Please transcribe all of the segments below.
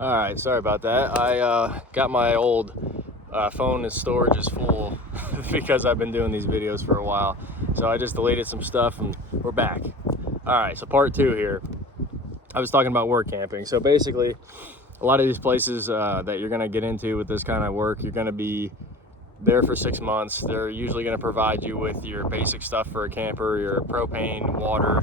All right, sorry about that. I got my old phone and storage is full because I've been doing these videos for a while. So I just deleted some stuff and we're back. All right, so part two here. I was talking about work camping. So basically, a lot of these places that you're gonna get into with this kind of work, you're gonna be there for 6 months. They're usually going to provide you with your basic stuff for a camper, your propane, water,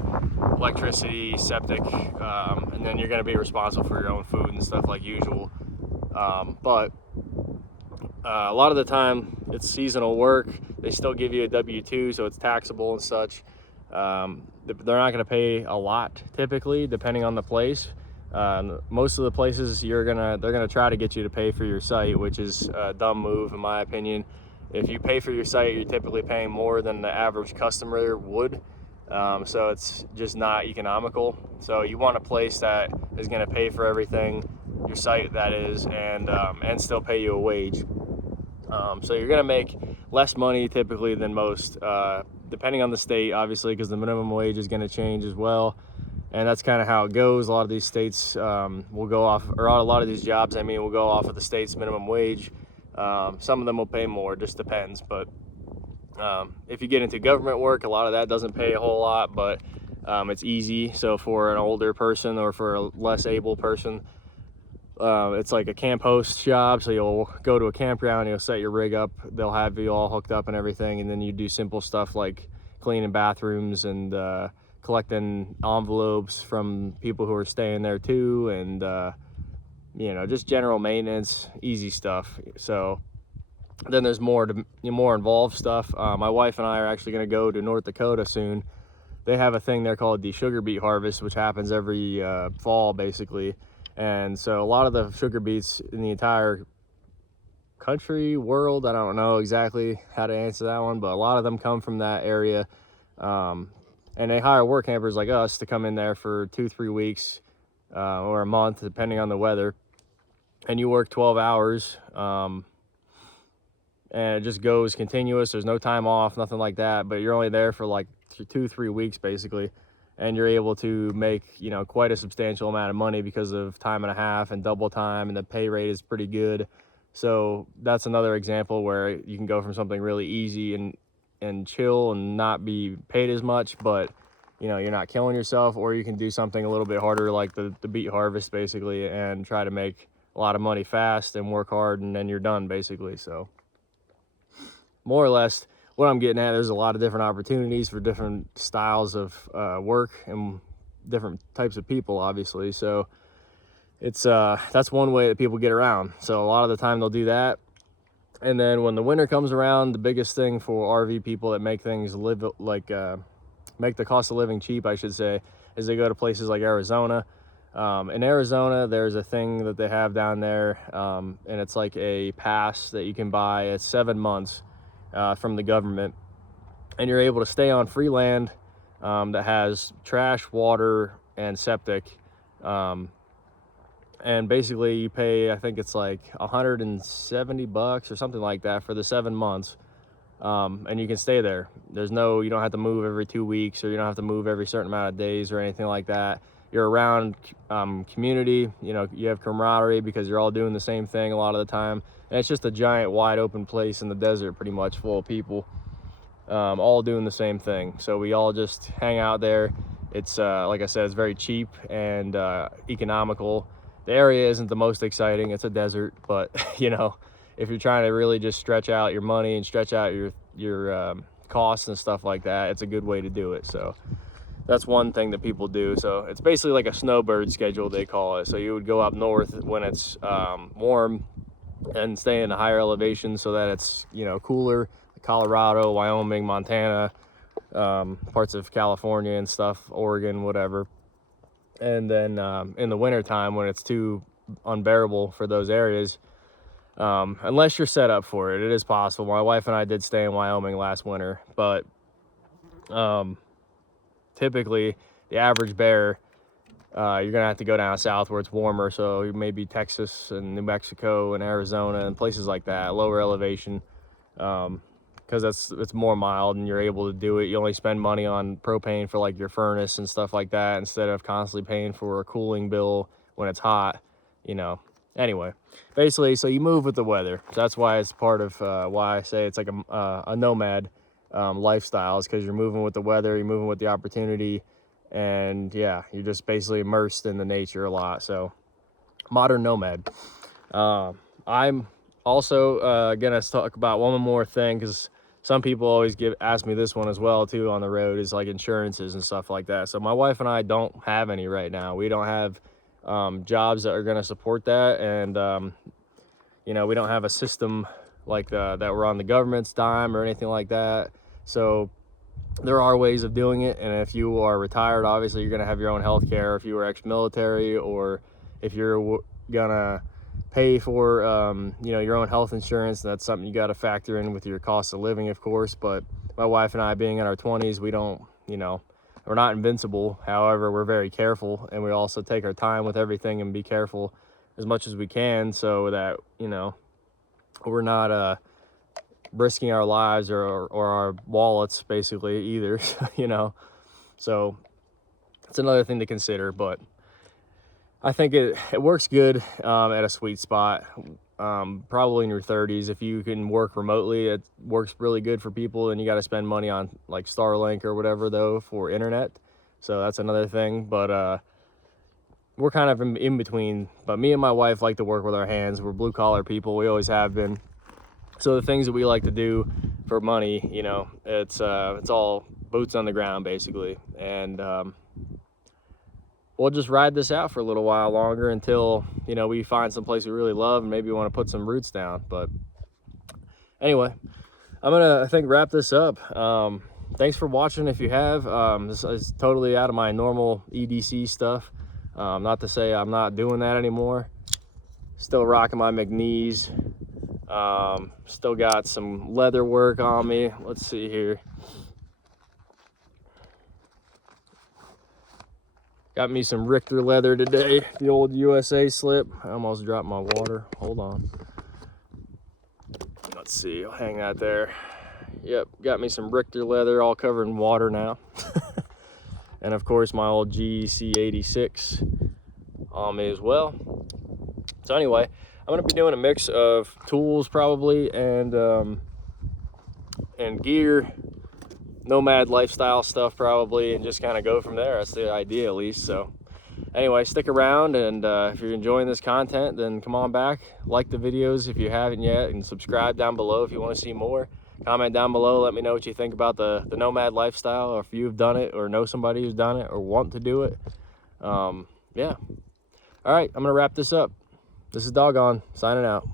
electricity, septic, and then you're going to be responsible for your own food and stuff like usual. But a lot of the time it's seasonal work. They still give you a W-2, so it's taxable and such. They're not going to pay a lot typically, depending on the place. Most of the places they're gonna try to get you to pay for your site, which is a dumb move in my opinion. If you pay for your site, you're typically paying more than the average customer would. So it's just not economical. So you want a place that is going to pay for everything, your site that is, and still pay you a wage. So you're going to make less money typically than most, depending on the state, obviously, because the minimum wage is going to change as well. And that's kind of how it goes. A lot of these states will go off, or a lot of these jobs, I mean, will go off of the state's minimum wage. Some of them will pay more, just depends. But if you get into government work, a lot of that doesn't pay a whole lot, but it's easy. So for an older person or for a less able person, it's like a camp host job. So you'll go to a campground, you'll set your rig up, they'll have you all hooked up and everything, and then you do simple stuff like cleaning bathrooms and collecting envelopes from people who are staying there too, and just general maintenance, easy stuff. So then there's more involved stuff. My wife and I are actually going to go to North Dakota soon. They have a thing there called the sugar beet harvest, which happens every fall basically. And so a lot of the sugar beets in the entire country, world, I don't know exactly how to answer that one, but a lot of them come from that area. And they hire work campers like us to come in there for 2-3 weeks or a month, depending on the weather. And you work 12 hours. And it just goes continuous. There's no time off, nothing like that, but you're only there for like 2-3 weeks basically, and you're able to make quite a substantial amount of money because of time and a half and double time, and the pay rate is pretty good. So that's another example where you can go from something really easy and chill and not be paid as much, but you're not killing yourself, or you can do something a little bit harder like the beet harvest basically, and try to make a lot of money fast and work hard, and then you're done basically. So more or less what I'm getting at, there's a lot of different opportunities for different styles of work and different types of people, obviously. So it's that's one way that people get around. So a lot of the time they'll do that. And then when the winter comes around, the biggest thing for RV people that make things make the cost of living cheap, I should say, is they go to places like Arizona. In Arizona, there's a thing that they have down there, and it's like a pass that you can buy. It's 7 months from the government, and you're able to stay on free land that has trash, water, and septic. And basically you pay, I think it's like $170 or something like that for the 7 months. And you can stay there. You don't have to move every 2 weeks, or you don't have to move every certain amount of days or anything like that. You're around community, you have camaraderie because you're all doing the same thing a lot of the time. And it's just a giant wide open place in the desert, pretty much full of people, all doing the same thing. So we all just hang out there. It's like I said, it's very cheap and economical. The area isn't the most exciting, it's a desert, but if you're trying to really just stretch out your money and stretch out your costs and stuff like that, it's a good way to do it. So that's one thing that people do. So it's basically like a snowbird schedule, they call it. So you would go up north when it's warm and stay in a higher elevation so that it's cooler. Colorado, Wyoming, Montana, parts of California and stuff, Oregon, whatever. And then in the wintertime, when it's too unbearable for those areas, unless you're set up for it, it is possible. My wife and I did stay in Wyoming last winter, but typically the average bear, you're gonna have to go down south where it's warmer. So maybe Texas and New Mexico and Arizona and places like that, lower elevation, because it's more mild and you're able to do it. You only spend money on propane for like your furnace and stuff like that, instead of constantly paying for a cooling bill when it's hot. you know. Anyway, basically, so you move with the weather. So that's why it's part of why I say it's like a nomad lifestyle, is because you're moving with the weather, you're moving with the opportunity, and yeah, you're just basically immersed in the nature a lot. So modern nomad. I'm also gonna talk about one more thing, because some people always ask me this one as well too on the road, is like insurances and stuff like that. So my wife and I don't have any right now. We don't have jobs that are going to support that, and you know, we don't have a system like that we're on the government's dime or anything like that. So there are ways of doing it, and if you are retired, obviously you're going to have your own health care. If you were ex-military, or if you're gonna pay for you know, your own health insurance, that's something you got to factor in with your cost of living, of course. But my wife and I, being in our 20s, we don't, you know, we're not invincible. However, we're very careful, and we also take our time with everything and be careful as much as we can, so that, you know, we're not risking our lives or our wallets basically either. You know, so it's another thing to consider. But I think it works good at a sweet spot. Probably in your 30s, if you can work remotely, it works really good for people. And you got to spend money on like Starlink or whatever though for internet, so that's another thing. But we're kind of in between. But me and my wife like to work with our hands. We're blue collar people, we always have been. So the things that we like to do for money, you know, it's all boots on the ground basically. And we'll just ride this out for a little while longer until, you know, we find some place we really love and maybe we want to put some roots down. But anyway, I'm gonna, I think, wrap this up. Thanks for watching. If you have, this is totally out of my normal EDC stuff. Not to say I'm not doing that anymore. Still rocking my McNees. Still got some leather work on me. Let's see here. Got me some Richter leather today, the old USA slip. I almost dropped my water. Hold on. Let's see, I'll hang that there. Yep, got me some Richter leather, all covered in water now. And of course, my old GEC 86 on me as well. So anyway, I'm gonna be doing a mix of tools probably, and gear, nomad lifestyle stuff probably, and just kind of go from there. That's the idea, at least. So anyway, stick around, and if you're enjoying this content, then come on back, like the videos if you haven't yet, and subscribe down below if you want to see more. Comment down below, let me know what you think about the nomad lifestyle, or if you've done it or know somebody who's done it or want to do it. Yeah, all right, I'm gonna wrap this up. This is Doggone signing out.